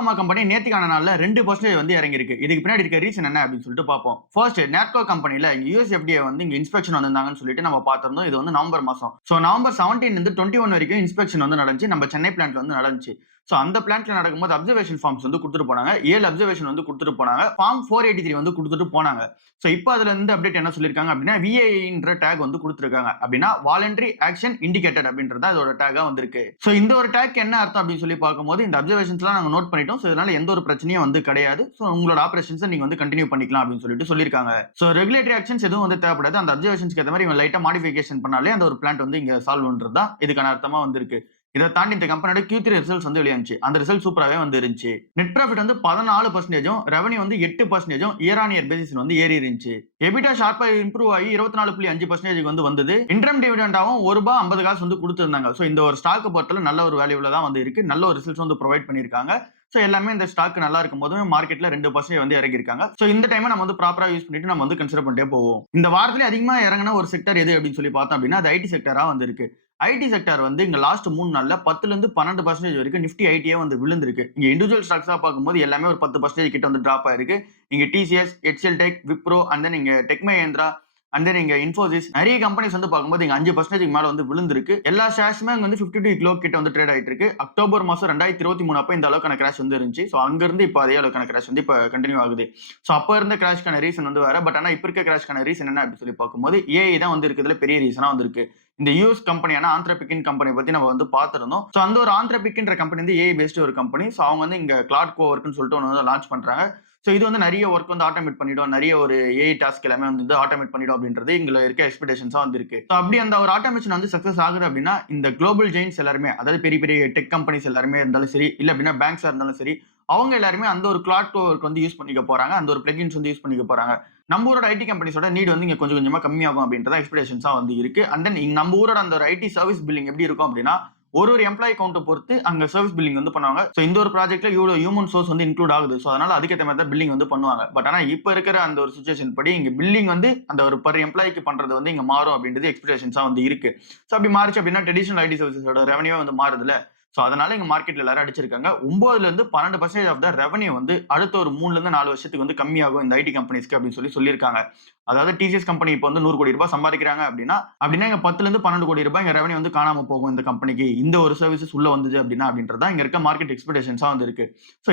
Pharma company நேத்திக்கான நாள்ல 2% வந்து இறங்கியிருக்கு. இதுக்கு பின்னாடி இருக்க ரீசன் என்ன அப்படின்னு சொல்லிட்டு பார்ப்போம். ஃபர்ஸ்ட் நேட்கோ கம்பெனில இங்க யுஎஸ் எஃப்டிஏ வந்து இங்க இன்ஸ்பெக்ஷன் வந்திருந்தாங்கன்னு சொல்லிட்டு நம்ம பார்த்திருந்தோம். இது வந்து நவம்பர் மாசம். நவம்பர் 17 இருந்து 21 வரைக்கும் இன்ஸ்பெக்ஷன் வந்து நடந்துச்சு. நம்ம சென்னை பிளான்ட்ல வந்து நடந்துச்சு. அந்த பிளான்ட்ல நடக்கும்போது அப்சர்வேஷன் ஃபார்ம்ஸ் வந்து குடுத்துட்டு போனாங்க. 7 அப்சர்வேஷன் வந்து குடுத்துட்டு போனாங்க. ஃபார்ம் 483 வந்து குடுத்துட்டு போனாங்க. இப்ப அதுல இருந்து அப்டேட் என்ன சொல்லிருக்காங்க அப்படின்னா, விஏஐன்ற டேக் வந்து குடுத்துருக்காங்க. அப்படின்னா வாலண்டரி ஆக்ஷன் இண்டிகேட்டட் அப்படின்றது தான் இதோட டேகா வந்திருக்கு. இந்த ஒரு டேக் என்ன அர்த்தம் அப்படின்னு சொல்லி பார்க்கும்போது, இந்த அப்சர்வேஷன்ஸ்லாம் நாங்க நோட் பண்ணிட்டோம். இதனால எந்த ஒரு பிரச்சனையும் வந்து கிடையாது. உங்களோட ஆப்பரேஷன்ஸ நீங்க வந்து கன்டின்யூ பண்ணிக்கலாம் அப்படின்னு சொல்லிட்டு சொல்லிருக்காங்க. ரெகுலேட்டரி ஆக்ஷன்ஸ் எதுவும் வந்து தேவைப்படாது. அந்த அப்சர்வேஷன்ஸ்க்கு ஏத்த மாதிரி இவங்க லைட்டா மாடிஃபிகேஷன் பண்ணாலே அந்த ஒரு பிளான்ட் வந்து இங்க சால்வ் பண்றது தான் இதுக்கான அர்த்தமா வந்திருக்கு. இதை தாண்டி இந்த கம்பெனியோட Q3 ரிசல்ட்ஸ் வந்து வெளியாச்சு. அந்த ரிசல்ட் சூப்பராவே வந்து இருந்துச்சு. நெட் ப்ராஃபிட் வந்து 14% ரெவன்யூ வந்து 8% இயர் ஆன் இயர் பேசிஸ்ல வந்து ஏறி இருந்துச்சு. எபிட்டா ஷார்ப்பா இம்ப்ரூவ் ஆகி 24.5% வந்து வந்தது. இன்ட்ரம் டிவிடெண்டாவும் ₹1.50 வந்து கொடுத்திருந்தாங்க. இந்த ஒரு ஸ்டாக் பொறுத்தல நல்ல ஒரு வேல்யூல தான் வந்து இருக்கு. நல்ல ஒரு ரிசல்ட்ஸ் வந்து ப்ரொவைட் பண்ணிருக்காங்க. எல்லாமே இந்த ஸ்டாக் நல்லா இருக்கும் போது மார்க்கெட்ல 2% வந்து இறங்கி இருக்காங்க. இந்த டைம் நம்ம வந்து ப்ராப்பரா யூஸ் பண்ணிட்டு நம்ம வந்து கன்சிடர் பண்ணிட்டே போவோம். இந்த வாரத்திலே அதிகமா இறங்கின ஒரு செக்டர் எது அப்படின்னு சொல்லி பார்த்தோம் அப்படின்னா அது ஐடி செக்டரா வந்து இருக்கு. ஐடி செக்டர் வந்து இங்க லாஸ்ட் 3 நாள்ல 10ல இருந்து 12% வரைக்கும் நிஃப்டி ஐடியே வந்து விழுந்திருக்கு. இங்க இண்டிவிஜுவல் ஸ்டாக்ஸா பார்க்கும்போது எல்லாமே ஒரு 10% கிட்ட வந்து டிராப் ஆயிருக்கு. இங்க TCS, HCL tech, Wipro and then இங்க டெக் மஹிந்திரா அண்ட் தென் இங்க இன்ஃபோசிஸ் நிறைய கம்பெனிஸ் வந்து பார்க்கும்போது இங்க 5% மேல வந்து விழுந்திருக்கு. எல்லா ஷேர்ஸுமே வந்து 52 கிலோ கிட்ட வந்து ட்ரேட் ஆயிட்டு இருக்கு. அக்டோபர் மாசம் 2023 அப்ப இந்த அளவுக்கான கிராஷ் வந்து இருந்துச்சு. அங்க இருந்து இப்ப அதே அளவுக்கான கிராஷ் வந்து இப்ப கண்டினியூ ஆகுது. அப்ப இருந்த கிராஷ்க்கான ரீசன் வந்து வேற. பட் ஆனா இப்ப இருக்க கிராஷ்க்கான ரீசன் என்ன அப்படின்னு சொல்லி பார்க்கும்போது ஏஐ தான் வந்து இருக்கிறதுல பெரிய ரீசனா வந்து இருக்கு. இந்த யூஎஸ் கம்பெனியான ஆந்த்ரபிக்னு கம்பெனி பத்தி நம்ம வந்து பார்த்திருந்தோம். அந்த ஒரு ஆந்த்ரபிக்ன்ற கம்பெனி வந்து ஏஐ பேஸ்ட் ஒரு கம்பெனி. அவங்க வந்து இங்க கிளாட் கோவர்க்னு சொல்லிட்டு ஒன்னு வந்து லான்ச் பண்றாங்க. இது வந்து நிறைய ஒர்க் வந்து ஆட்டோமேட் பண்ணிடும். நிறைய ஒரு ஏஐ டாஸ்க் எல்லாமே வந்து ஆட்டோமேட் பண்ணிடும் அப்படின்றது இங்க இருக்க எக்ஸ்பெக்டேஷன்ஸா வந்து இருக்கு. அப்படி அந்த ஒரு ஆட்டோமேஷன் வந்து சக்சஸ் ஆகுது அப்படின்னா இந்த குளோபல் ஜெயின்ஸ் எல்லாருமே, அதாவது பெரிய பெரிய டெக் கம்பெனிஸ் எல்லாருமே இருந்தாலும் சரி, இல்ல அப்படின்னா பேங்க்ஸா இருந்தாலும் சரி, அவங்க எல்லாருமே அந்த ஒரு கிளாட் கோவர்க் வந்து யூஸ் பண்ணிக்க போறாங்க. அந்த ஒரு பிளகின்ஸ் வந்து யூஸ் பண்ணிக்க போறாங்க. நம்ம ஊரோட ஐடி கம்பெனிஸோட நீட் வந்து இங்க கொஞ்சம் கொஞ்சமா கம்மியாகும் அப்படின்றத எக்ஸ்பெக்டேஷன்ஸா வந்து இருக்கு. அண்ட் தென் நம்ம ஊரோட அந்த ஒரு ஐடி சர்வீஸ் பில்லிங் எப்படி இருக்கும் அப்படின்னா ஒரு எம்ப்ளாயி கவுண்ட்டை பொறுத்து அங்க சர்வீஸ் பில்லிங் வந்து பண்ணுவாங்க. இந்த ஒரு ப்ராஜெக்ட்ல இவ்வளவு ஹியூமன் சோர்ஸ் வந்து இன்க்ளூட் ஆகுது. அதனால அதுக்கேற்ற மாதிரி தான் பில்லிங் வந்து பண்ணுவாங்க. பட் ஆனா இப்ப இருக்கிற அந்த ஒரு சிச்சுவேஷன் படி இங்க பில்லிங் வந்து அந்த ஒரு பர் எம்ப்ளாய்க்கு பண்றது வந்து இங்க மாறும் அப்படின்றது எக்ஸ்பெக்டேஷன்ஸா வந்து இருக்கு. அப்படி மாறிச்சு அப்படின்னா ட்ரெடிஷனல் ஐடி சர்வீஸோட ரெவன்யூ வந்து மாறுதுல. அதனால இங்க மார்க்கெட்ல எல்லாரும் அடிச்சிருக்காங்க. 9ல இருந்து 12% ஆஃப் த ரெவன்யூ வந்து அடுத்த ஒரு 3ல இருந்து 4 வருஷத்துக்கு வந்து கம்மியாகும் இந்த ஐடி கம்பெனிஸ்க்கு அப்படின்னு சொல்லியிருக்காங்க. அதாவது டிசிஎஸ் கம்பெனி இப்போ வந்து 100 கோடி ரூபாய் சம்பாதிக்கிறாங்க அப்படின்னா இங்க 10ல இருந்து 12 கோடி ரூபாய் இங்க ரெவன்யூ வந்து காணாம போகும் இந்த கம்பெனிக்கு. இந்த ஒரு சர்வீசஸ் உள்ள வந்தது அப்படின்றதா இங்க இருக்க மார்க்கெட் எக்ஸ்பெக்டேஷன்ஸா வந்து இருக்கு.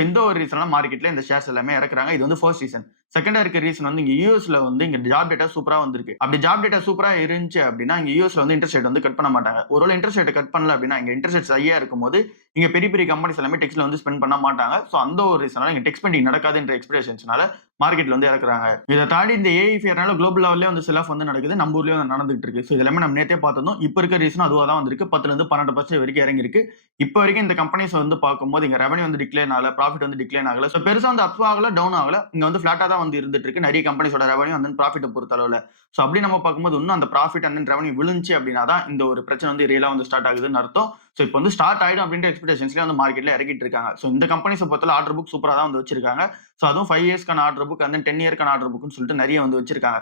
இந்த ஒரு ரீசனால மார்க்கெட்ல இந்த ஷேர்ஸ் எல்லாமே இறக்குறாங்க. இது வந்து ஃபர்ஸ்ட் ரீசன். செகண்டா இருக்க ரீசன் வந்து இங்க யூஎஸ்ல வந்து இங்க ஜாப் டேட்டா சூப்பரா வந்திருக்கு. அப்படி ஜாப் டேட்டா சூப்பரா இருந்துச்சு அப்படின்னா இங்க யூஎஸ்ல வந்து இன்ட்ரெஸ்ட் ரேட் வந்து கட் பண்ண மாட்டாங்க. ஒருவேளை இன்ட்ரெஸ்ட் ரேட் கட் பண்ணல அப்படின்னா இங்க இன்ட்ரெஸ்ட் ரேட்ஸ் ஹையா இருக்கும்போது இங்க பெரிய பெரிய கம்பெனிஸ் எல்லாமே டெக்ஸ்ல வந்து ஸ்பெண்ட் பண்ண மாட்டாங்க. அந்த ஒரு ரீசனால இங்க டெக் ஸ்பெண்டிங் நடக்காதுன்ற எக்ஸ்பெக்டேஷன்ஸ்னால மார்க்கெட்ல வந்து இறக்குறாங்க. இதை தாண்டி இந்த ஏஐ ஃபியர்னால குளோபல் லெவல்ல வந்து செல் ஆஃப் வந்து நடக்குது. நம்ம ஊர்லயும் வந்து நடந்துட்டு இருக்கு. இது எல்லாமே நம்ம நேத்தே பார்த்திருந்தோம். இப்ப இருக்க ரீசன் அதுவா தான் வந்திருக்கு. 10ல இருந்து 12% வரைக்கும் இறங்கி இருக்கு. இப்ப வரைக்கும் இந்த கம்பெனிஸ் வந்து பார்க்கும்போது இங்க ரெவன்யூ வந்து டிக்ளைன் ஆகல, ப்ராஃபிட் வந்து டிக்ளைன் ஆகல. பெருசா வந்து அப் ஆகல, டவுன் ஆகல. இங்க வந்து ஃபிளாட்டா தான் வந்து இருந்துட்டு இருக்கு. நிறைய கம்பெனிஸோட ரெவன்யூ அண்ட் தென் ப்ராஃபிட் பொறுத்த அளவுல. அப்படி நம்ம பார்க்கும்போது இன்னும் அந்த ப்ராஃபிட் அண்ட் தென் ரெவன்யூ விழுந்துச்சு அப்படின்னா தான் இந்த ஒரு பிரச்சனை வந்து ரியலா வந்து ஸ்டார்ட் ஆகுதுன்னு அர்த்தம். இப்போ வந்து ஸ்டார்ட் ஆயிடும் அப்படின்ற எக்ஸ்பெக்டேஷன்ஸ்ல வந்து மார்க்கெட்ல இறக்கிட்டு இருக்காங்க. இந்த கம்பெனிஸை பொறுத்தல ஆர்டர் புக் சூப்பரா தான் வந்து வச்சிருக்காங்க. அதுவும் 5 இயர்ஸ்க்கான ஆர்டர் புக் அண்ட் 10 இயர்க்கான ஆர்டர் புக்னு சொல்லிட்டு நிறைய வந்து வச்சிருக்காங்க.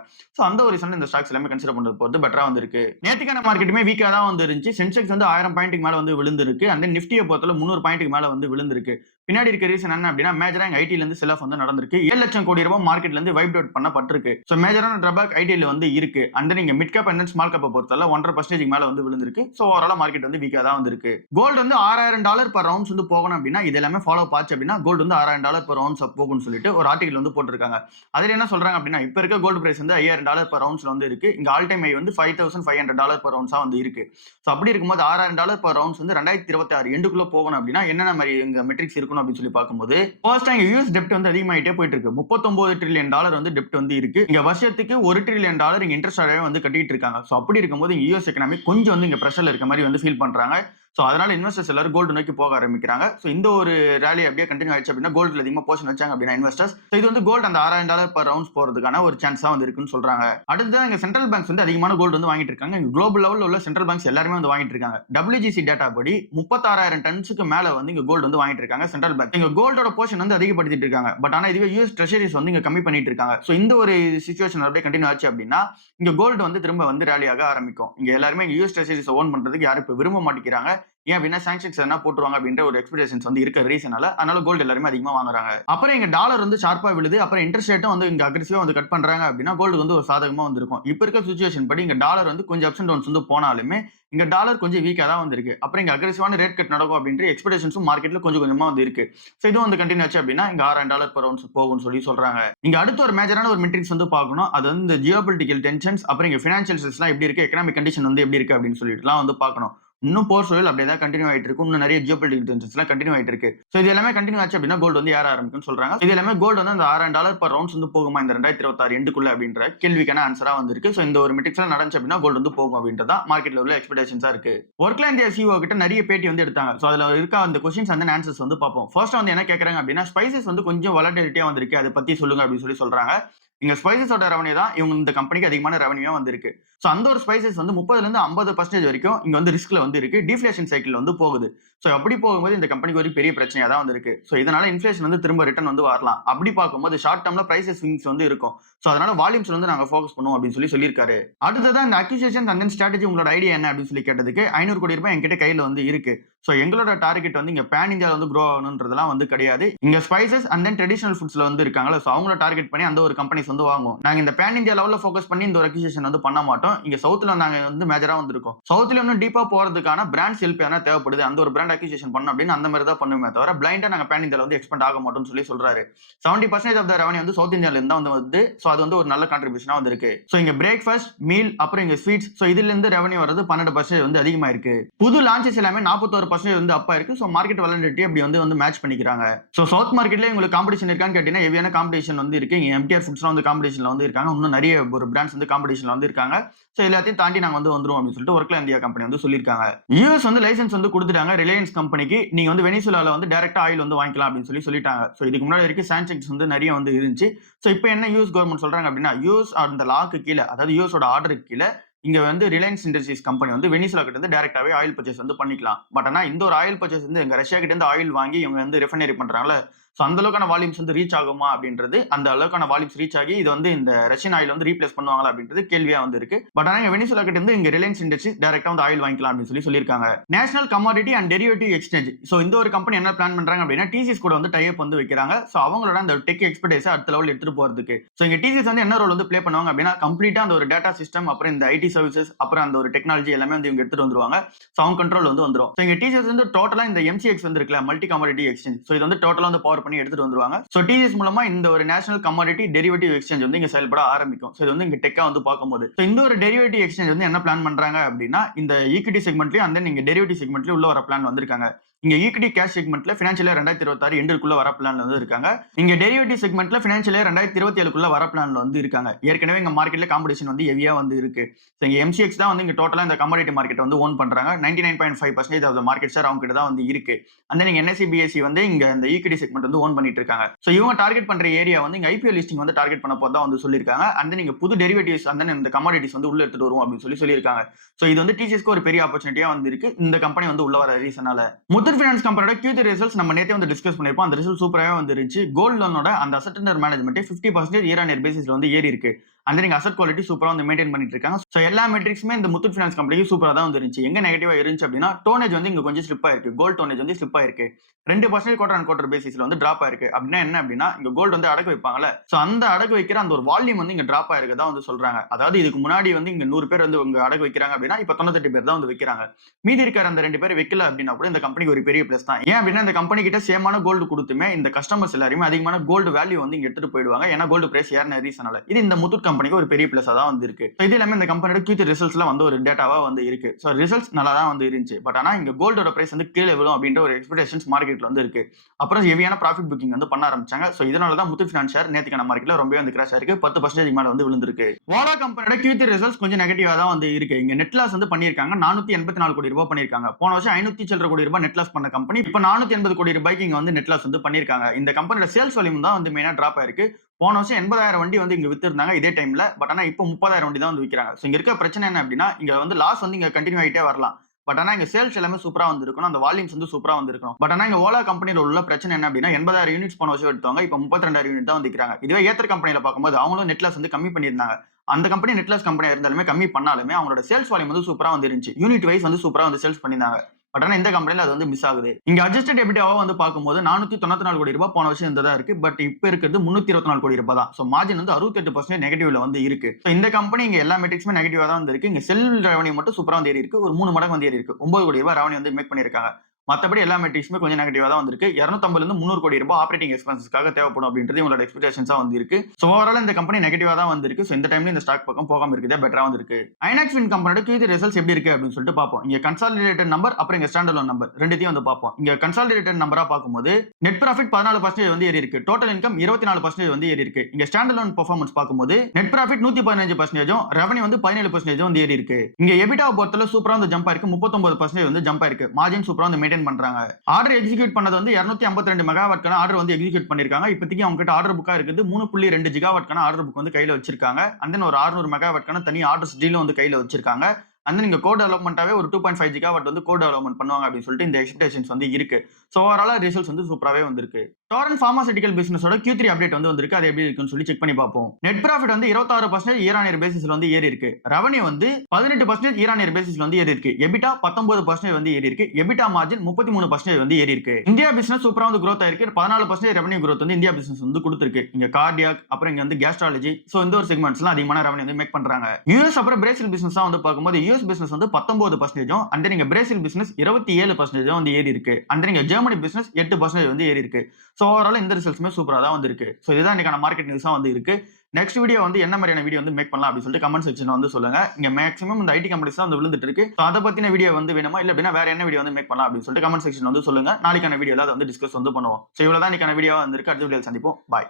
அந்த ஒரு ரீசன் இந்த ஸ்டாக்ஸ் எல்லாமே கன்சிடர் பண்றது போறது பெட்டரா வந்து இருக்கு. நேத்துக்கான மார்க்கெட்டுமே வீக்கா தான் வந்து இருந்துச்சு. சென்செக்ஸ் வந்து 1000 பாயிண்ட்டுக்கு மேல வந்து விழுந்திருக்கு. அண்ட் தென் நிஃப்டியை பொறுத்தல 300 பாயிண்ட்டுக்கு மேல வந்து விழுந்திருக்கு. பின்னாடி இருக்க ரீசன் என்ன அப்படின்னா மேஜரா எங்க ஐடில இருந்து செல் ஆஃப் வந்து நடந்திருக்கு. 7 லட்சம் கோடி ரூபாய் மார்க்கெட்ல இருந்து வைப் அவுட் பண்ணப்பட்டிருக்கு. மேஜரான டிராபேக் ஐடில வந்து இருக்கு. அண்ட் தென் இங்க mid cap and small cap பொறுத்தல 1.5% மேல வந்து விழுந்திருக்கு. ஓவராலா மார்க்கெட் வந்து வீக்கா தான் வந்து இருக்கு. கோல்டு வந்து $6000 per ounce வந்து போகணும் அப்படின்னா இது எல்லாமே ஃபாலோ பாச்சு அப்படின்னா கோல்டு வந்து $6000 per ounce போகும்னு சொல்லிட்டு ஒரு ஆர்டிகல் வந்து போட்டிருக்காங்க. அதுல என்ன சொல்றாங்க அப்படின்னா இப்ப இருக்க கோல்டு பிரைஸ் வந்து $5000 per ounce வந்து இருக்கு. இங்க ஆல் டைம் ஹை வந்து $5500 per ounce வந்து இருக்கு. அப்படி இருக்கும்போது $6000 per ounce வந்து 2026 எண்டுக்குள்ள போகணும் அப்படின்னா என்னென்ன மாதிரி இங்க மெட்ரிக்ஸ் இருக்கணும் அப்படின்னு சொல்லி பார்க்கும்போது ஃபர்ஸ்ட் இங்க யூஎஸ் டெப்ட் வந்து அதிகமாயிட்டே போயிட்டு இருக்கு. $39 trillion வந்து டெப்ட் வந்து இருக்கு. இங்க வருஷத்துக்கு $1 trillion இங்க இன்ட்ரெஸ்ட் வந்து கட்டிட்டு இருக்காங்க. அப்படி இருக்கும்போது இங்க யூஎஸ் எக்கனாமி கொஞ்சம் வந்து இங்க பிரஷர்ல இருக்க மாதிரி வந்து ஃபீல் பண்றாங்க. அதனால இன்வெஸ்டர்ஸ் எல்லாரும் கோல்டு நோக்கி போக ஆரம்பிக்கிறாங்க. இந்த ஒரு ரேலி அப்படியே கண்டினியூ ஆயிடுச்சு அப்படின்னா கோல்டுல அதிகமா போர்ஷன் வச்சாங்க அப்படின்னா இன்வெஸ்டர்ஸ் இது வந்து கோல்டு அந்த $6000 per ounce போறதுக்கான ஒரு சான்ஸா வந்து இருக்குன்னு சொல்றாங்க. அடுத்ததான் இங்க சென்ட்ரல் பேங்க்ஸ் வந்து அதிகமான கோல்டு வந்து வாங்கிட்டு இருக்காங்க. குளோபல் லெவல்ல உள்ள சென்ட்ரல் பேங்க்ஸ் எல்லாருமே வந்து வாங்கிட்டு இருக்காங்க. WGC டேட்டா படி 36000 டன்ஸ்க்கு மேல வந்து இங்க கோல்டு வந்து வாங்கிட்டு இருக்காங்க சென்ட்ரல் பேங்க். இங்க கோல்டோட போர்ஷன் வந்து அதிகப்படுத்திட்டு இருக்காங்க. பட் ஆனா இதுவே யூஎஸ் ட்ரெஷரிஸ் வந்து இங்க கம்மி பண்ணிட்டு இருக்காங்க. இந்த ஒரு சிச்சுவேஷன் அப்படியே கண்டினியூ ஆச்சு அப்படின்னா இங்க கோல்டு வந்து திரும்ப வந்து ரேலி ஆக ஆரம்பிக்கும். இங்க எல்லாருமே யூஎஸ் ட்ரெஷரிஸ் ஓன் பண்றதுக்கு யாரும் இப்ப விரும்ப மாட்டேங்கிறாங்க. ஏன் அப்படின்னா சாங்ஷன்ஸ் என்ன போட்டுருவாங்க அப்படின்ற ஒரு எக்ஸ்பெக்டேஷன்ஸ் வந்து இருக்க ரீசனால அதனால கோல்டு எல்லாருமே அதிகமா வாங்குறாங்க. அப்புறம் இங்க டாலர் வந்து ஷார்ப்பா விழுது. அப்புறம் இன்ட்ரெஸ்ட் ரேட்டும் வந்து இங்க அக்ரெசிவா வந்து கட் பண்றாங்க அப்படின்னா கோல்டு வந்து ஒரு சாதகமா வந்திருக்கும். இப்ப இருக்க சிச்சுவேஷன் படி இங்க டாலர் வந்து கொஞ்சம் அப்ஸ் அண்ட் டவுன்ஸ் வந்து போனாலுமே இங்க டாலர் கொஞ்சம் வீக்கா தான் வந்திருக்கு. அப்புறம் இங்க அக்ரெசிவான ரேட் கட் நடக்கும் அப்படின்ற எக்ஸ்பெக்டேஷன்ஸும் மார்க்கெட்ல கொஞ்சம் கொஞ்சமா வந்து இருக்கு. சோ இதுவும் வந்து கண்டினியூ ஆச்சு அப்படின்னா இங்க $6,000 பெர் அவுன்ஸ் போகும்னு சொல்லி சொல்றாங்க. இங்க அடுத்த ஒரு மேஜரான ஒரு மெட்ரிக்ஸ் வந்து பார்க்கணும். அது வந்து இந்த ஜியோபொலிட்டிக்கல் டென்ஷன்ஸ் அப்புறம் இங்க பினான்சியல் ரிஸ்க்லாம் எப்படி இருக்கு, எக்கனாமிக் கண்டிஷன் வந்து எப்படி இருக்கு அப்படின்னு சொல்லிட்டுலாம் வந்து பார்க்கணும். இன்னும் போர் சூழல் அப்படியே தான் கண்டினியூ ஆயிட்டு இருக்கு. இன்னும் நிறைய ஜியோபொலிட்டிக்கல் டென்ஷன்ஸ்லாம் கண்டினியூ ஆயிட்டு இருக்கு. சோ இது எல்லாமே கண்டினியூ ஆச்சு அப்படின்னா கோல்டு வந்து ஏற ஆரம்பிக்கும்னு சொல்றாங்க. இது எல்லாமே கோல்டு வந்து அந்த $6,000 பெர் அவுன்ஸ் வந்து போகுமா இந்த 2026 எண்டுக்குள்ள அப்படின்ற கேள்விக்கான ஆன்சரா வந்திருக்கு. சோ இந்த ஒரு மெட்ரிக்ஸ்லாம் நடந்துச்சு அப்படின்னா கோல்டு வந்து போகும் அப்படின்றதா மார்க்கெட்ல உள்ள எக்ஸ்பெக்டேஷன்ஸா இருக்கு. ஒர்க்லைன் இந்தியா சிஓ கிட்ட நிறைய பேட்டி வந்து எடுத்தாங்க. சோ அதுல இருக்க அந்த கொஸ்டின்ஸ் அண்ட் ஆன்சர்ஸ் வந்து பார்ப்போம். ஃபர்ஸ்ட் வந்து என்ன கேக்குறாங்க அப்படின்னா ஸ்பைசஸ் வந்து கொஞ்சம் வாலட்டிலிட்டியா வந்திருக்கு. அத பத்தி சொல்லுங்க அப்படின்னு சொல்லி சொல்றாங்க. இங்க ஸ்பைசஸோட ரெவன்யூ தான் இவங்க இந்த கம்பெனிக்கு அதிகமான ரெவன்யூ வந்திருக்கு. சோ அந்த ஒரு ஸ்பைசஸ் வந்து 30% 50% வரைக்கும் இங்க வந்து ரிஸ்க்ல வந்து இருக்கு. டிஃப்ளேஷன் சைக்கிள் வந்து போகுது. சோ அப்படி போகும்போது இந்த கம்பெனிக்கு ஒரு பெரிய பிரச்சனையா தான் வந்திருக்கு. சோ இதனால இன்ஃப்ளேஷன் வந்து திரும்ப ரிட்டர்ன் வந்து வரலாம். அப்படி பார்க்கும்போது ஷார்ட் டர்ம்ல பிரைஸ் ஸ்விங்ஸ் வந்து இருக்கும். சோ அதனால வால்யூம்ஸ் வந்து நாங்க ஃபோக்கஸ் பண்ணுவோம் அப்படின்னு சொல்லியிருக்காரு. அடுத்ததா இந்த அக்யூசியேஷன் அண்ட் தென் ஸ்ட்ராட்டஜி உங்களோட ஐடியா என்ன அப்படின்னு சொல்லி கேட்டதுக்கு ₹500 கோடி என்கிட்ட கையில வந்து இருக்கு. சோ எங்களோட டார்கெட் வந்து இங்க பேன் இந்தியால வந்து க்ரோ ஆகணும்ன்றதெல்லாம் வந்து கிடையாது. இங்க ஸ்பைசஸ் அண்ட் தென் ட்ரெடிஷனல் ஃபுட்ஸ்ல வந்து இருக்காங்கல்ல, சோ அவங்கள டார்கெட் பண்ணி அந்த ஒரு கம்பெனிஸ் வந்து வாங்குவோம். நாங்க இந்த பேன் இந்தியா லெவல்ல ஃபோக்கஸ் பண்ணி இந்த ஒரு அக்யூசியேஷன் வந்து பண்ண மாட்டோம். இங்க சவுத்ல நாங்க வந்து மேஜரா வந்திருக்கோம். சவுத்ல இன்னும் டீப்பா போறதுக்கான பிராண்ட்ஸ் ஹெல்ப் எதனா தேவைப்படுது. அந்த ஒரு பிராண்ட் அக்யூசியேஷன் பண்ணணும் அப்படின்னு அந்த மாதிரி தான் பண்ணுமே தவிர பிளைண்டா நாங்க பேன் இந்தியால வந்து எக்ஸ்பெண்ட் ஆக மாட்டோம்னு சொல்றாரு. 70% ஆஃப் த ரெவன்யூ வந்து சவுத் இந்தியால இருந்தா வந்து வருது. சோ அது வந்து ஒரு நல்ல கான்ட்ரிபியூஷனா வந்திருக்கு. சோ இங்க பிரேக்ஃபாஸ்ட், மீல் அப்புறம் இங்க ஸ்வீட்ஸ், சோ இதுல இருந்து ரெவன்யூ வரது 12% வந்து அதிகமா இருக்கு. புது லான்ச்சஸ் எல்லாமே 41% வந்து அப்பா இருக்கு. சோ மார்க்கெட் வாலட்டிலிட்டி அப்படி வந்து மேட்ச் பண்ணிக்கிறாங்க. சோ சவுத் மார்க்கெட்ல உங்களுக்கு காம்படிஷன் இருக்கான்னு கேட்டீங்கன்னா ஹெவியான காம்படிஷன் வந்து இருக்கு. இங்க எம்டிஆர் ஃபுட்ஸ்லாம் வந்து காம்படிஷன்ல வந்து இருக்காங்க. இன்னும் நிறைய ஒரு பிராண்ட்ஸ் வந்து காம்படிஷன்ல வந்து இருக்காங்க. சோ எல்லாத்தையும் தாண்டி நாங்க வந்து வந்துருவோம் அப்படின்னு சொல்லிட்டு ஒர்க்லைன் இந்தியா கம்பெனி வந்து சொல்லியிருக்காங்க. யுஎஸ் வந்து லைசன்ஸ் வந்து கொடுத்துட்டாங்க ரிலையன்ஸ் கம்பெனிக்கு. நீங்க வந்து வெனிசுலால வந்து டைரக்டா ஆயில் வந்து வாங்கிக்கலாம் அப்படின்னு சொல்லிட்டாங்க. சோ இதுக்கு முன்னாடி வரைக்கும் சாங்ஷன்ஸ் வந்து நிறைய வந்து இருந்துச்சு. சோ இப்போ என்ன யுஎஸ் கவர்மெண்ட் சொல்றாங்க அப்படின்னா யுஎஸ் அந்த லாக்கு கீழ அதாவது யுஎஸோட ஆர்டருக்கு கீழ இங்க வந்து ரிலையன்ஸ் இண்டஸ்ட்ரீஸ் கம்பெனி வந்து வெனிசுலா கிட்ட இருந்து டைரக்டாவே ஆயில் பர்ச்சேஸ் வந்து பண்ணிக்கலாம். பட் ஆனா இந்த ஒரு ஆயில் பர்ச்சேஸ் வந்து எங்க ரஷ்யா கிட்ட இருந்து ஆயில் வாங்கி இவங்க வந்து ரிஃபைனரி பண்றாங்கல்ல, சோ அந்த அளவுக்கான வால்யூம்ஸ் வந்து ரீச் ஆகுமா அப்படின்றது, அந்த அளவுக்கான வால்யூம்ஸ் ரீச் ஆகி இது வந்து இந்த ரஷ்யன் ஆயில் வந்து ரீப்ளேஸ் பண்ணுவாங்களா அப்படின்றது கேள்வியா வந்து இருக்கு. பட் ஆனா வெனிசுலா கிட்ட இருந்து இங்க ரிலையன்ஸ் இண்டஸ்ட்ரீஸ் டைரக்டா வந்து ஆயில் வாங்கிக்கலாம் அப்படின்னு சொல்லியிருக்காங்க. National commodity and derivative exchange, so இந்த ஒரு கம்பெனி என்ன பிளான் பண்றாங்க அப்படின்னா டிசிஎஸ் கூட வந்து டை அப் வந்து வைக்கிறாங்க. சோ அவங்களோட அந்த டெக் எக்ஸ்பர்டைஸ் அடுத்த லெவல் எடுத்துட்டு போறதுக்கு. சோ இங்க டிசிஎஸ் வந்து என்ன ரோல் வந்து ப்ளே பண்ணுவாங்க அப்படின்னா கம்ப்ளீட்டா அந்த ஒரு டேட்டா சிஸ்டம் அப்புறம் இந்த ஐடி சர்வீசஸ் அப்புறம் அந்த ஒரு டெக்னாலஜி எல்லாமே வந்து இவங்க எடுத்துட்டு வந்துருவாங்க. சோ அவங்க கண்ட்ரோல் வந்து வந்துரும். சோ இங்க டிசிஎஸ் வந்து டோட்டலா இந்த எம்சிஎக்ஸ் வந்து இருக்குல்ல, மல்டி கமாடிட்டி எக்ஸ்சேஞ்ச், சோ இது வந்து டோட்டலா வந்து பவர் பண்ணி எடுத்துட்டு வந்துருவாங்க. சோ டிசிஎஸ் மூலமா இந்த ஒரு நேஷனல் கமாடிட்டி டெரிவேட்டிவ் எக்ஸ்சேஞ்ச் வந்து இங்க செயல்பட ஆரம்பிக்கும். சோ இது வந்து இங்க டெக்கா வந்து பார்க்கும்போது சோ இந்த ஒரு டெரிவேட்டிவ் எக்ஸ்சேஞ்ச் வந்து என்ன பிளான் பண்றாங்க அப்படின்னா இந்த ஈக்விட்டி செக்மெண்ட்லயும் அந்த நீங்க டெரிவேட்டிவ் செக்மெண்ட்லயும் உள்ள வர பிளான் வந்திருக்காங்க. இங்க ஈக்விட்டி கேஷ் செக்மெண்ட்ல ஃபினான்ஷியல் இயர் 2026 எண்டுக்குள்ள வர பிளான்ல வந்து இருக்காங்க. இங்க டெரிவேட்டிவ் செக்மெண்ட்ல ஃபினான்ஷியல் இயர் 2027க்குள்ள வர பிளான்ல வந்து இருக்காங்க. ஏற்கனவே இங்க மார்க்கெட்ல காம்படிஷன் வந்து ஹெவியா வந்து இருக்கு. சோ இங்க எம்சிஎக்ஸ் தான் வந்து இங்க டோட்டலா இந்த கமாடிட்டி மார்க்கெட் வந்து ஓன் பண்றாங்க. 99.5% ஆஃப் தி மார்க்கெட் ஷேர் அவங்க கிட்ட தான் வந்து இருக்கு. அந்த நீங்க என்எஸ்சி பிஎஸ்சி வந்து இங்க இந்த ஈக்விட்டி செக்மெண்ட் வந்து ஓன் பண்ணிட்டு இருக்காங்க. சோ இவங்க டார்கெட் பண்ற ஏரியா வந்து இங்க ஐபிஓ லிஸ்டிங் வந்து டார்கெட் பண்ண போறதா வந்து சொல்லிருக்காங்க. அந்த நீங்க புது டெரிவேட்டிவ்ஸ் அந்த இந்த கமாடிட்டிஸ் வந்து உள்ள எடுத்துட்டு வருவோம் அப்படின்னு சொல்லியிருக்காங்க. சோ இது வந்து டிசிஎஸ்க்கு ஒரு பெரிய ஆப்பர்ச்சுனிட்டியா வந்து இருக்கு இந்த கம்பெனி வந்து உள்ள வர ரீசனால. முத்தூட் ஃபைனான்ஸ் கம்பெனியோட Q3 ரிசல்ட்ஸ் நம்ம நேத்தே வந்து டிஸ்கஸ் பண்ணிருப்போம். அந்த ரிசல்ட் சூப்பராவே வந்து இருந்துச்சு. கோல்ட் லோனோட அந்த asset under management 50% year on year பேசிஸ்ல வந்து ஏறி இருக்கு. அந்த நீங்க அசெட் குவாலிட்டி சூப்பரா வந்து மெயின்டைன் பண்ணிட்டு இருக்காங்க. சோ எல்லா மெட்ரிக்ஸுமே இந்த முத்தூட் ஃபைனான்ஸ் கம்பெனிக்கு சூப்பரா தான் வந்து இருந்துச்சு. எங்க நெகட்டிவா இருந்துச்சு அப்படின்னா டோனேஜ் வந்து இங்க கொஞ்சம் ஸ்லிப் ஆயிருக்கு. கோல்ட் டோனேஜ் வந்து ஸ்லிப் ஆயிருக்கு. 2% குவார்டர் ஆன் குவார்டர் பேசிஸ்ல வந்து டிராப் ஆயிருக்கு. அப்படின்னா என்ன அப்படின்னா இங்க கோல்ட் வந்து அடகு வைப்பாங்கல்ல, சோ அந்த அடகு வைக்கிற அந்த ஒரு வால்யூம் வந்து இங்க டிராப் ஆயிருக்கதா வந்து சொல்றாங்க. அதாவது இதுக்கு முன்னாடி வந்து இங்க 100 பேர் வந்து இங்க அடகு வைக்கிறாங்க அப்படின்னா இப்ப 98 பேர் தான் வந்து வைக்கிறாங்க. மீதி இருக்கிற அந்த 2 பேர் வைக்கல அப்படின்னா கூட இந்த கம்பெனிக்கு ஒரு பெரிய பிளஸ் தான். ஏன் அப்படின்னா இந்த கம்பெனி கிட்ட சேமான கோல்டு கொடுத்துமே இந்த கஸ்டமர்ஸ் எல்லாருமே அதிகமான கோல்டு வேல்யூ வந்து இங்க எடுத்துட்டு போயிடுவாங்க. ஏன்னா கோல்டு பிரைஸ் ஏறின ரீசனால. இது இந்த முத்தூட் கம்பெனிக்கு ஒரு பெரிய பிளஸ் தான் வந்து இருக்கு. இது எல்லாமே இந்த கம்பெனியோட Q3 ரிசல்ட்ஸ்ல வந்து ஒரு டேட்டாவா வந்து இருக்கு. சோ ரிசல்ட்ஸ் நல்லா தான் வந்து இருந்துச்சு. பட் ஆனா இங்க கோல்டோட பிரைஸ் வந்து கீழே விழும் அப்படின்ற ஒரு எக்ஸ்பெக்டேஷன்ஸ் மார்க்கெட்ல வந்து இருக்கு. அப்புறம் ஹெவியான ப்ராஃபிட் புக்கிங் வந்து பண்ண ஆரம்பிச்சாங்க. சோ இதனால தான் முத்தூட் ஃபைனான்ஸ் ஷேர் நேத்துக்கான மார்க்கெட்ல ரொம்பவே வந்து கிராஷ் ஆயிருக்கு. 10% மேல வந்து விழுந்திருக்கு. ஓலா கம்பெனியோட Q3 ரிசல்ட்ஸ் கொஞ்சம் நெகட்டிவா தான் வந்து இருக்கு. இங்க நெட் லாஸ் வந்து பண்ணிருக்காங்க. 484 கோடி ரூபாய் பண்ணிருக்காங்க. போன வருஷம் 500 சில்லற கோடி ரூபாய் நெட் லாஸ் பண்ண கம்பெனி இப்ப 480 கோடி ரூபாய்க்கு இங்க வந்து நெட் லாஸ் வந்து பண்ணிருக்காங்க. இந்த கம்பெனியோட சேல்ஸ் வால்யூம் தான் வந்து மெயினா டிராப் ஆயிருக்கு. போன வருஷம் 80,000 வண்டி வந்து இங்க வித்திருந்தாங்க இதே டைம்ல. பட் ஆனா இப்போ 30,000 வண்டி தான் வந்து விக்கிறாங்க. சோ இங்க இருக்க பிரச்சனை என்ன அப்படின்னா இங்க வந்து லாஸ் வந்து இங்க கண்டினியூ ஆயிட்டே வரலாம். பட் ஆனா இங்க சேல்ஸ் எல்லாமே சூப்பரா வந்து இருக்கணும். அந்த வால்யூம்ஸ் வந்து சூப்பரா வந்து இருக்கணும். பட் ஆனா இங்க ஓலா கம்பெனில உள்ள பிரச்சனை என்ன அப்படின்னா 80,000 யூனிட்ஸ் போன வருஷம் எடுத்தவங்க இப்ப 32,000 யூனிட் தான் வந்து விக்கிறாங்க. இதுவே ஏத்தர் கம்பெனில பார்க்கும்போது அவங்களும் நெட் லாஸ் வந்து கம்மி பண்ணியிருந்தாங்க. அந்த கம்பெனி நெட் லாஸ் கம்பெனியா இருந்தாலுமே கம்மி பண்ணாலுமே அவங்களோட சேல்ஸ் வால்யூம் வந்து சூப்பரா வந்து இருந்துச்சு. யூனிட் வைஸ் வந்து சூப்பரா வந்து சேல்ஸ் பண்ணிருந்தாங்க. பட் ஆனா இந்த கம்பெனில அது வந்து மிஸ் ஆகுது. இங்க அட்ஜஸ்டட் எபிட்டாவா வந்து பார்க்கும்போது 494 கோடி ரூபாய் போன வருஷம் இருந்ததா இருக்கு. பட் இப்ப இருக்கிறது 324 கோடி ரூபாய் தான். சோ மார்ஜின் வந்து 68% நெகட்டிவ்ல வந்து இருக்கு. சோ இந்த கம்பெனி இங்க எல்லா மெட்ரிக்ஸுமே நெகட்டிவா தான் வந்து இருக்கு. இங்க செல் ரெவென்யூ மட்டும் சூப்பரா வந்து ஏறி இருக்கு. ஒரு 3 மடங்கு வந்து ஏறி இருக்கு. 9 கோடி ரூபாய் ரெவென்யூ வந்து மேக் பண்ணியிருக்காங்க. மத்தபடி எல்லா மெட்ரிக்ஸுமே கொஞ்சம் நெகட்டிவா தான் வந்திருக்கு. 250 இருந்து 300 கோடி ரூபாய் ஆப்பரேட்டிங் எக்ஸ்பென்சஸ்க்காக தேவைப்படும் அப்படின்றது இவங்களோட எக்ஸ்பெக்டேஷன்ஸா வந்து இருக்கு. சோ ஓவரால் இந்த கம்பெனி நெகட்டிவா தான் வந்திருக்கு. சோ இந்த டைம்ல இந்த ஸ்டாக் பக்கம் போகாம இருக்கிறதே பெட்டரா வந்திருக்கு. ஐநாக்ஸ் வின் கம்பெனியோட Q3 ரிசல்ட்ஸ் எப்படி இருக்கு அப்படின்னு சொல்லிட்டு பார்ப்போம். இங்க கன்சாலிடேட்டட் நம்பர் அப்புறம் இங்க ஸ்டாண்ட் அலோன் நம்பர் ரெண்டுத்தையும் வந்து பார்ப்போம். இங்க கன்சாலிடேட்டட் நம்பரா பார்க்கும்போது நெட் ப்ராஃபிட் 14% வந்து ஏறி இருக்கு. டோட்டல் இன்கம் 24% வந்து ஏறி இருக்கு. இங்க ஸ்டாண்ட் அலோன் பெர்ஃபார்மன்ஸ் பார்க்கும்போது நெட் ப்ராஃபிட் 115%, ரெவென்யூ வந்து 17% வந்து ஏறி இருக்கு. இங்க எபிட்டா பொறுத்தல சூப்பரா வந்து ஜம்ப் ஆயிருக்கு. 39% வந்து ஜம்ப் ஆயிருக்கு. மார்ஜின் சூப்பரா வந்து மெயின்டைன் பண்றாங்க. ஆர்டர் எக்ஸிக்யூட் பண்ணது வந்து 252 மெகாவாட்கான ஆர்டர் வந்து எக்ஸிக்யூட் பண்ணிருக்காங்க. இப்போதைக்கு அவங்க கிட்ட ஆர்டர் புக்கா இருக்குது 3.2 ஜிகாவாட்கான ஆர்டர் புக் வந்து கையில வச்சிருக்காங்க. அண்ட் தென் ஒரு 600 மெகாவாட்கான தனி ஆர்டர்ஸ் டீலும் வந்து கையில வச்சிருக்காங்க. அண்ட் தென் இங்க கோட் டெவலப்மெண்ட்டாவே ஒரு 2.5 ஜிகாவாட் வந்து கோட் டெவலப்மெண்ட் பண்ணுவாங்க அப்படின்னு சொல்லிட்டு இந்த எக்ஸ்பெக்டேஷன்ஸ் வந்து இருக்கு. சோ ஓவராலா ரிசல்ட்ஸ் வந்து சூப்பராவே வந்திருக்கு. டோரன்ட் பார்மாசூட்டிக்கல் பிசினஸோட Q3 அப்டேட் வந்து வந்திருக்கு. அது எப்படி இருக்குன்னு சொல்லி செக் பண்ணி பார்ப்போம். நெட் ப்ராஃபிட் வந்து 26% இயர் ஆன் இயர் பேசிஸ்ல வந்து ஏறி இருக்கு. ரெவென்யூ வந்து 18% இயர் ஆன் இயர் பேசிஸ்ல வந்து ஏறி இருக்கு. எபிட்டா 19% வந்து ஏறி இருக்கு. எபிட்டா மார்ஜின் 33% வந்து ஏறி இருக்கு. இந்தியா பிசினஸ் சூப்பரா வந்து growth ஆயிருக்கு. 14% ரெவென்யூ growth வந்து இந்தியா பிசினஸ் வந்து கொடுத்திருக்கு. இங்க கார்டியாக் அப்புறம் இங்க வந்து கேஸ்ட்ராலஜி சோ இந்த ஒரு செக்மெண்ட்ஸ்லாம் அதிகமான ரெவென்யூ வந்து மேக் பண்றாங்க. யுஎஸ் அப்புறம் பிரேசில் பிசினஸ் வந்து பார்க்கும்போது யுஎஸ் பிசினஸ் வந்து 19% அண்ட் தென் இங்க பிரேசில் பிசினஸ் 27% வந்து ஏறி இருக்கு. அண்ட் தென் இங்க ஜெர்மனி பிசினஸ் 8% வந்து ஏறி இருக்கு. சோ ஓவரால் இந்த ரிசல்ட்ஸ்மே சூப்பரா தான் வந்திருக்கு. சோ இதுதான் இன்னைக்கான மார்க்கெட் நியூஸா வந்து இருக்கு. நெக்ஸ்ட் வீடியோ வந்து என்ன மாதிரியான வீடியோ வந்து மேக் பண்ணலாம் அப்படின்னு சொல்லிட்டு கமெண்ட் செக்ஷன்ல வந்து சொல்லுங்க. இங்க மேக்ஸிமம் இந்த ஐடி கம்பெனிஸ் தான் வந்து விழுந்துட்டு இருக்கு. சோ அத பத்தின வீடியோ வந்து வேணுமா இல்ல அப்படின்னா வேற என்ன வீடியோ வந்து மேக் பண்ணலாம் அப்படின்னு சொல்லிட்டு கமெண்ட் செக்ஷன்ல வந்து சொல்லுங்க. நாளைக்கான வீடியோல அதை வந்து டிஸ்கஸ் வந்து பண்ணுவோம். சோ இவ்வளவுதான் இன்னைக்கான வீடியோவா வந்திருக்கு. அடுத்த வீடியோல சந்திப்போம். பாய்.